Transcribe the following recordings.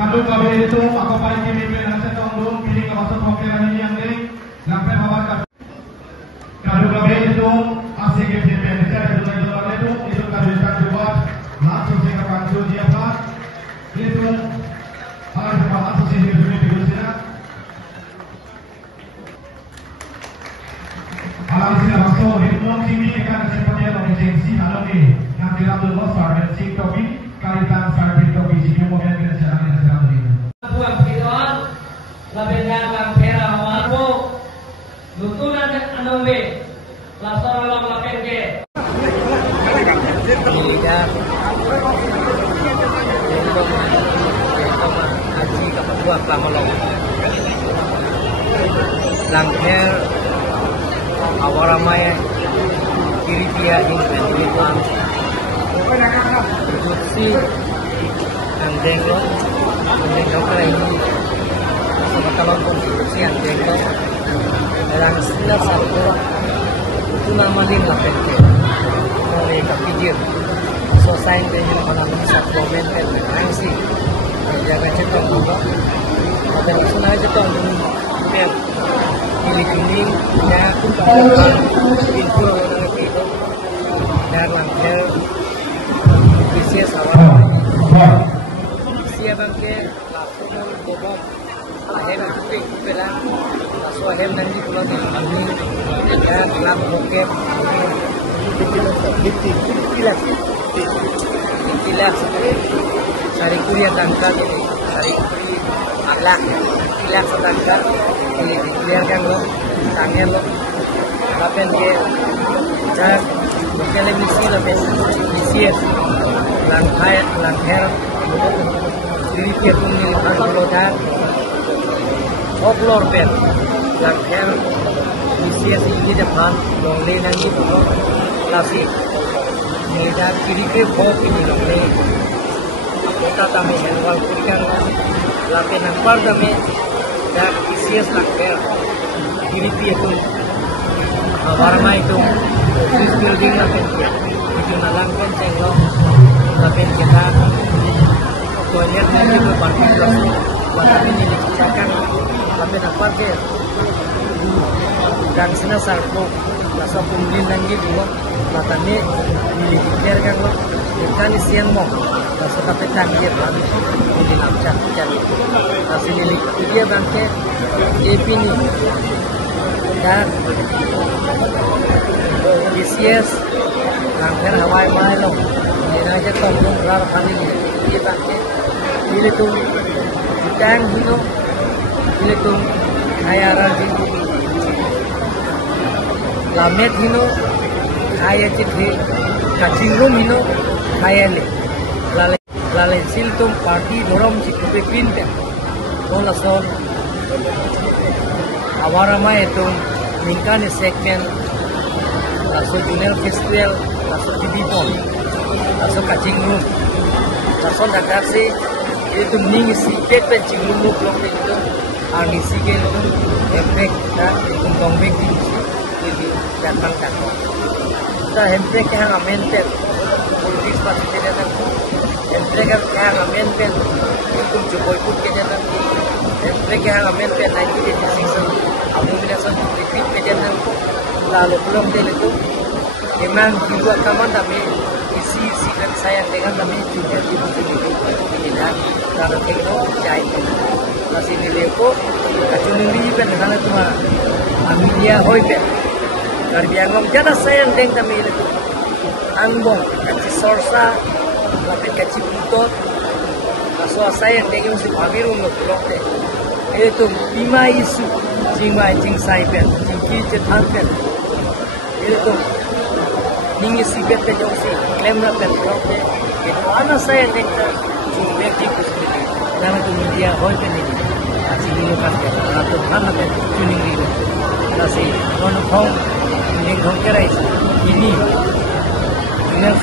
Kandung kabel itu aku paling kini dengan setong dulu pilih kawasan pokoknya ini yang ini sampai bawa kandung kabel itu asik di PNC ada dua itu kandung buat langsung sih ke dia pak itu harus langsung sih di sini alam sih langsung ritmo kini kan seperti yang menjengsi kalau nih yang tidak dulu soal sing topi kalitan sarjit topi sih mau yang kita jalan buang pion labengan lampera marbo lutunan anombe lasor lam lapenge liga aji kapua klamalong langher awaramai kiri dia ing pendidikan produksi andenglo kali ini sama kalau konstruksi yang jago dalam sinar satu itu nama dia lapet oleh kapigir selesai dengan mengalami satu momen dan sih jaga cetok juga ada langsung aja cetok dan pilih ya aku info orang itu dan langkah bisnis awal siapa ke langsung bobom ahem kuping kupera langsung ahem nanti pulang kami dan kelam bokep kilas cari kuliah tangka ini cari kuliah alak kilas tangka ini dikeluarkan lo tangan lo lapen ke jar bukan misi lapen misi langkah diri dia pun nilai kalau oblor pen langkah misi ini depan dongle nanti pun nasi medan kiri ke bawah ini dongle kita kami menjual kurikan lapen nampak kami dan misi langkah kiri dia pun warna itu office building lapen itu nalangkan cenglo lapen kita banyak nanti berparti buat ini diciptakan sampai dapat ke dan sana sarko rasa pembeli lagi dulu matanya dipikirkan lo ikan isian mau rasa tapi tanggir lagi ini lancang jadi hasil ini dia bangke JP ini dan BCS langgar Hawaii Milo ini aja tolong berar kali dia bangke ini tuh tang hino ini tuh kaya rajin lamet hino kaya cikhi kacingrum hino kaya le lale siltum party dorom cikhi pinte tola son awarama itu mingkan second laso junior festival laso tibipon laso kacingrum laso dakarsi itu ning si pepen cingrum blok itu angisi ke efek dan kongbek di sini datang datang kita efek yang amenten politik pasti tidak efek yang amenten itu jokowi pun kejadian efek yang amenten 1986 abomination repeat kejadian lalu belum itu memang juga kaman tapi isi dan sayang dengan kami juga di sini tidak karena itu jahit masih dilepo kacunuri pen hana tuma amilia hoipe karbiangom jana sayang dengan kami itu angbong kaci sorsa lapit kacing utot, so saya yang si pamirung loh itu lima isu cingmai cing saipen cingki cetanpen itu ningi sibet ke jongsi lemra pen loke itu ana saya yang cumbe tikus karena itu media hoi pen ini asih ini kan atau mana pen tuning ini asih kono kong ini kong kerais ini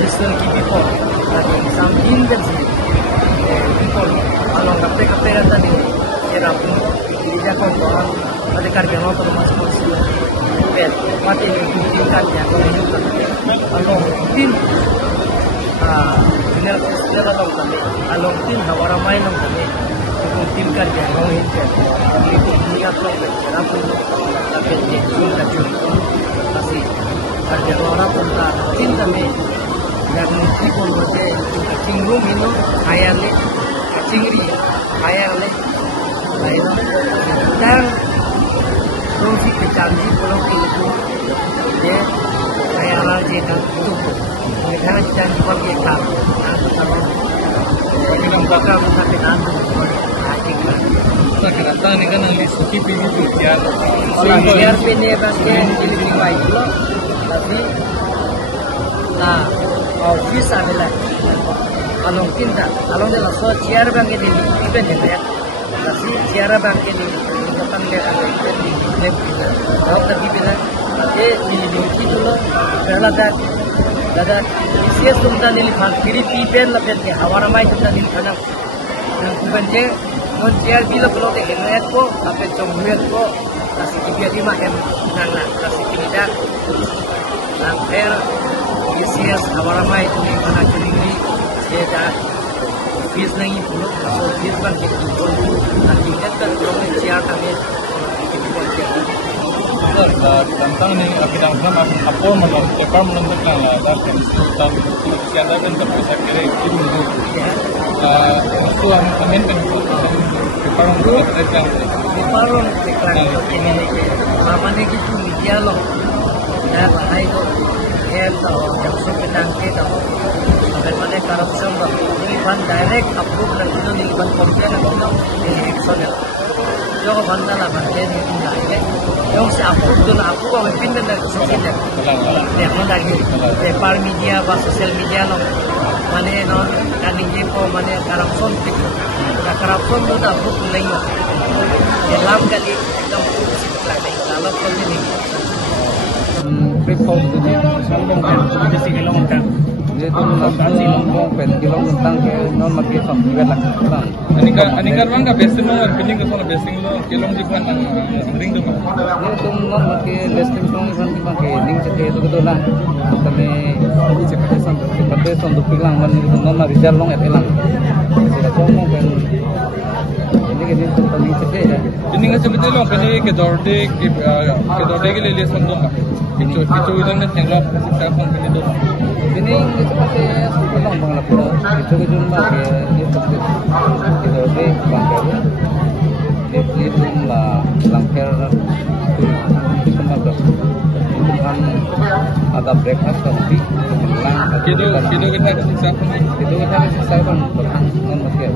festival ki people tadi samping dan sini people kalau kape tadi era pun dia kontoran ada karya mau masuk bed mati dibutuhkan ya kalau tim final festival long kami along tim hawara main long kami tim karya mau itu niat long era pun tapi tim kacau masih karya orang pun tim kami dan people masih kacing room ini ayarle kacingri ayarle dan fungsi kecantik pulau itu dia kayak raja dan tubuh mereka cantik pakai kamu kalau kita bakal sampai nanti rata-rata ini kan yang disuki pilih biar pilih bagian pilih baik tapi nah office adalah along tinta along dalam so ciar bang ini event ya kasi ciara bangke ni kapan le ada ni ne kalau tadi bilang ni dulu dadat isi sumta ni lihat kiri pipen lapet ke hawara mai sumta ni kana banje non ciar bila kalau te hemet ko lapet jommet ko kasi kibia di mahem nana kasi tidak nang air isi hawara mai ni kana kiri dia bis नहीं बोलो तो bis पर के बोलो हकीकत का लोग चिया कमे tentang ni kita akan apa menurut paper menurut lah dan tentang siapa kan bisa kira itu itu amin kan paper menurut tentang paper ini apa ni kita media loh dan bahaya itu yang sebenarnya kita bagaimana korupsi ini ban direct approve dan itu nih ban komplain atau ini action ya जो बंदा ना बंदे नहीं जाएंगे जो से आपको हम पिन में सोचते हैं देखो लगी पेपर मीडिया व सोशल मीडिया नो माने नो कनिंगे को माने करप्शन तो ना बुक नहीं हो ये लाभ के लिए एकदम लगे लाभ को नहीं platform itu sambung jadi kilometer jadi lombong pen kilometer ke non market sampai lah ani kan bangga besting lo pinning ke sana besting lo kilom di pan ring tu mah itu non market besting song kan di pakai ning cek itu betul lah tapi cek sampai sondu pilang man itu non rizal long etelang jadi lombong pen ini tuh ning cek ya ini nggak sebetulnya long pen ke dorde ke lele sondu mah itu itu nak tengok saya pun itu ini seperti long bang lapor itu jumlah ke itu deh bangker itu lah bangker itu kan ada breakfast tapi itu kita saya kan non market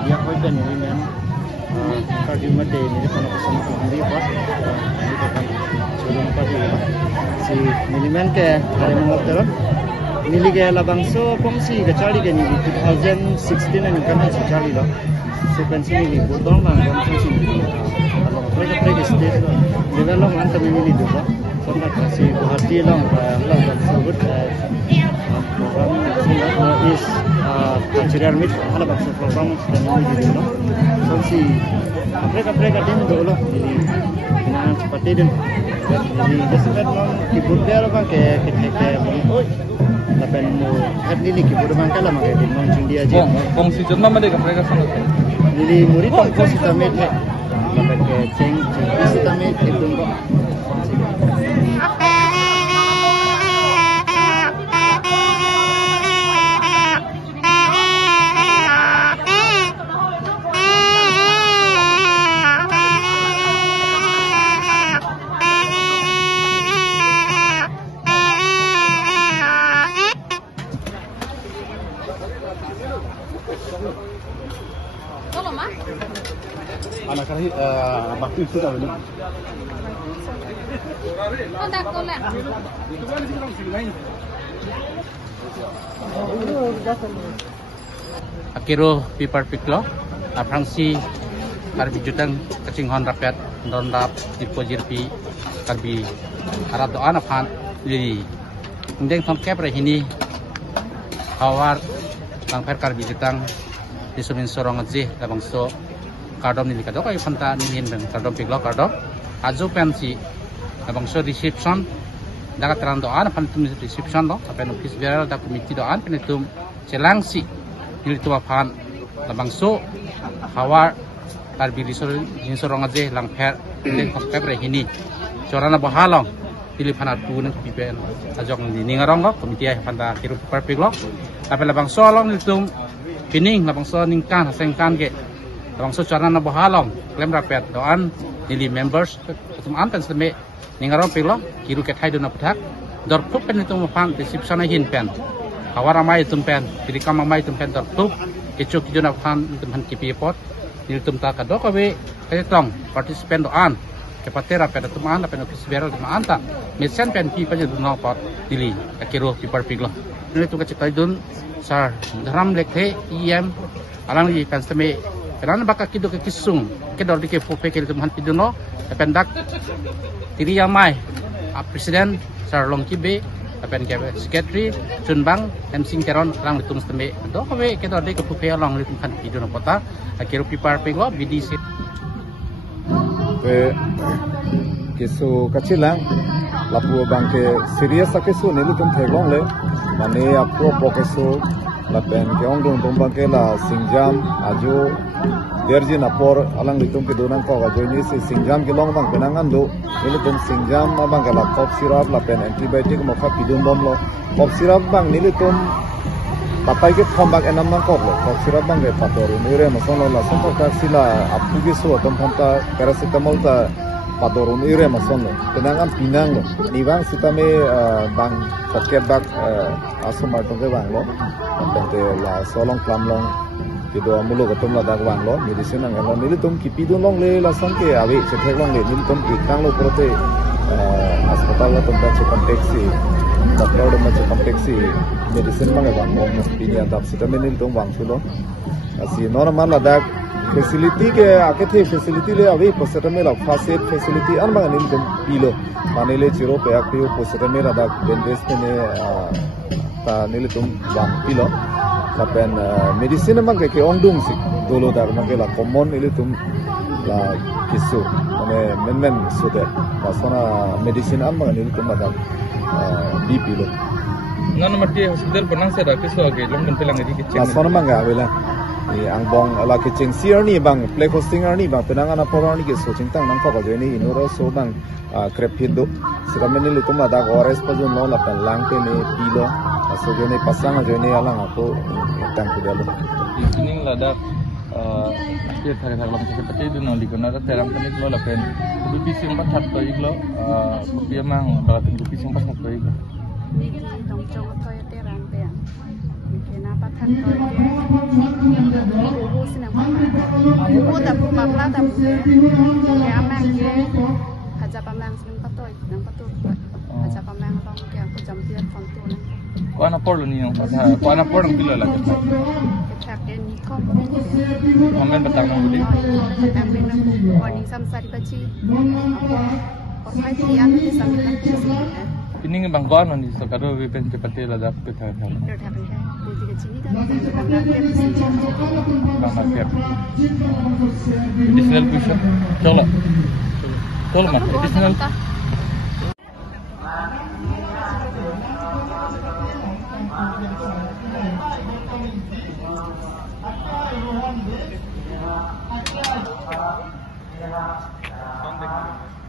media ko dan ini men kardium de ini sana sana hari pas ini kan sebelum pagi si milimen ke hari minggu terus nili ke labangso komsi kecari ke ni 2016 ni kan kecari lah so pensi ni bodong lah komsi kalau mereka stage develop antara ini juga karena si hati long sebut program is cultural meet ala bakso program dan ini dulu so si mereka din dulu jadi nah seperti dan jadi sesuatu long keyboard dia apa ke oh lapen head ini keyboard bangka lah makanya di non dia aja fungsi cuma mereka sana Nili muri tong ko sita met he. Lapen ke ceng sita met itu ko. Anak kali bakti itu dah belum. Akiro pipar piklo, aprangsi karbi jutang kacing hon rakyat don rap dipojir pi karbi arab doan aphan jadi indeng thom kep ini hawar langper karbi jutang disumin sorong aje labangso kardom ni kadok ay phanta ni hindeng kardom piklo kardom ajo pensi labangso reception daga tran doan aphan tum reception lo apen office bearer da committee doan penitum selangsi nilitu aphan labangso hawar karbi sorong aje langper indeng thom kep ini corana bahalong pilih panat tunen pipen ajok ni ngarong lo komite ay phanta kiru perfect lo tapi labangso long nilitum pining labangso ningkan hasengkan ke labangso corana bahalong klem rakyat doan nili members ketum anten seme ningarong pilo kiru ke thai dona pathak dor thup pen itu mafang description hin pen hawara mai tum pen dirikam mai tum pen dor thup kecuk jona fan tum han kipi pot nil tum ta kadok awe ketong participant doan kepatera pen tum an pen office bearer tum anta mesen pen pi pen dun pot dili akiro pipar piglo nil tu kecik dun sar dharam lekhe em alang li pen seme karena baka kido ke kisung kedor dike fope ke tum han piduno pendak tiri yamai presiden sar long kibe apen ke secretary chunbang emsing keron lang litum stembe do kowe kedor dike fope long litum han piduno pota akiro pipar piglo bdc kisu kacilang lapu bangke serius akisu nilu tum theglong le mane apro pokesu lapen ke ongdong bangke la singjam ajo derjin apor alang litum ke donan ko ajo ni singjam ke long bang penangan do nilu tum singjam bang ke la cough syrup lapen antibiotic mo kha pidun bom lo cough syrup bang nilu tum papai ke thombak enam nang ko lo cough syrup bang ke pator nire masono la sompo taksila apu ke so tom phanta paracetamol ta padorun ire masono tenangan pinang lo niwang sitame bang paket bak asumar tongke bang lo tente la solong plamlong kido mulo gotom la dag bang lo medicine ang lo nilitum kipidun long le la songke awe chetek long le nilitum ikang lo prote hospital la tempat kompleksi dokter do macam kompleksi medicine bang bang lo pinya tap sitame nilitum bang sulo asi normal la dag facility ke akethe facility le awe posatame la first aid facility an bang nil dum pilo panele zero pe akyo posatame la da bandage ne ta nil dum bang pilo lapen medicine mang ke ongdung sik dolo da mang ke la common nil dum la kisu mane men so de pasona medicine an bang nil dum da di pilo nan mati hospital banang se rakis ho ge lom pelang edi ke pasona mang ga bela ang bong ala ke cheng siar ni bang play hosting ni bang penangan apor ni ke so chingtang nang ko ga ni inoro so bang krep hindo sikameni lukum ada ores pa jun no la lang pe ni pilo so jone pasang jone ala ngapo tang ku dalo ini lada ke thare thare lam ke pati du no likona ra teram tanik lo la pen rupi sing ba that to iglo rupi mang bala tin rupi sing ba that to iglo dong chong to ya teram pe kena pathan to bu sinang pa bu ta bu ma pla ta bu ya mang ke haja pamang sin patoi nang patu haja pamang long ke aku jam tiat kon tu nang ko na por lo ni ang patha ko na por ang pilo la ke thak ke ni kom komen batang mo budi patang pe nang warning sam sari bachi ko mai ti an ti sam nang ti ini bang ko no ni so kado we pen ke pati la da ke thare thare ke thak ke bu ti ke chini da bang market additional question chalo chalo ma additional Thank you. Son de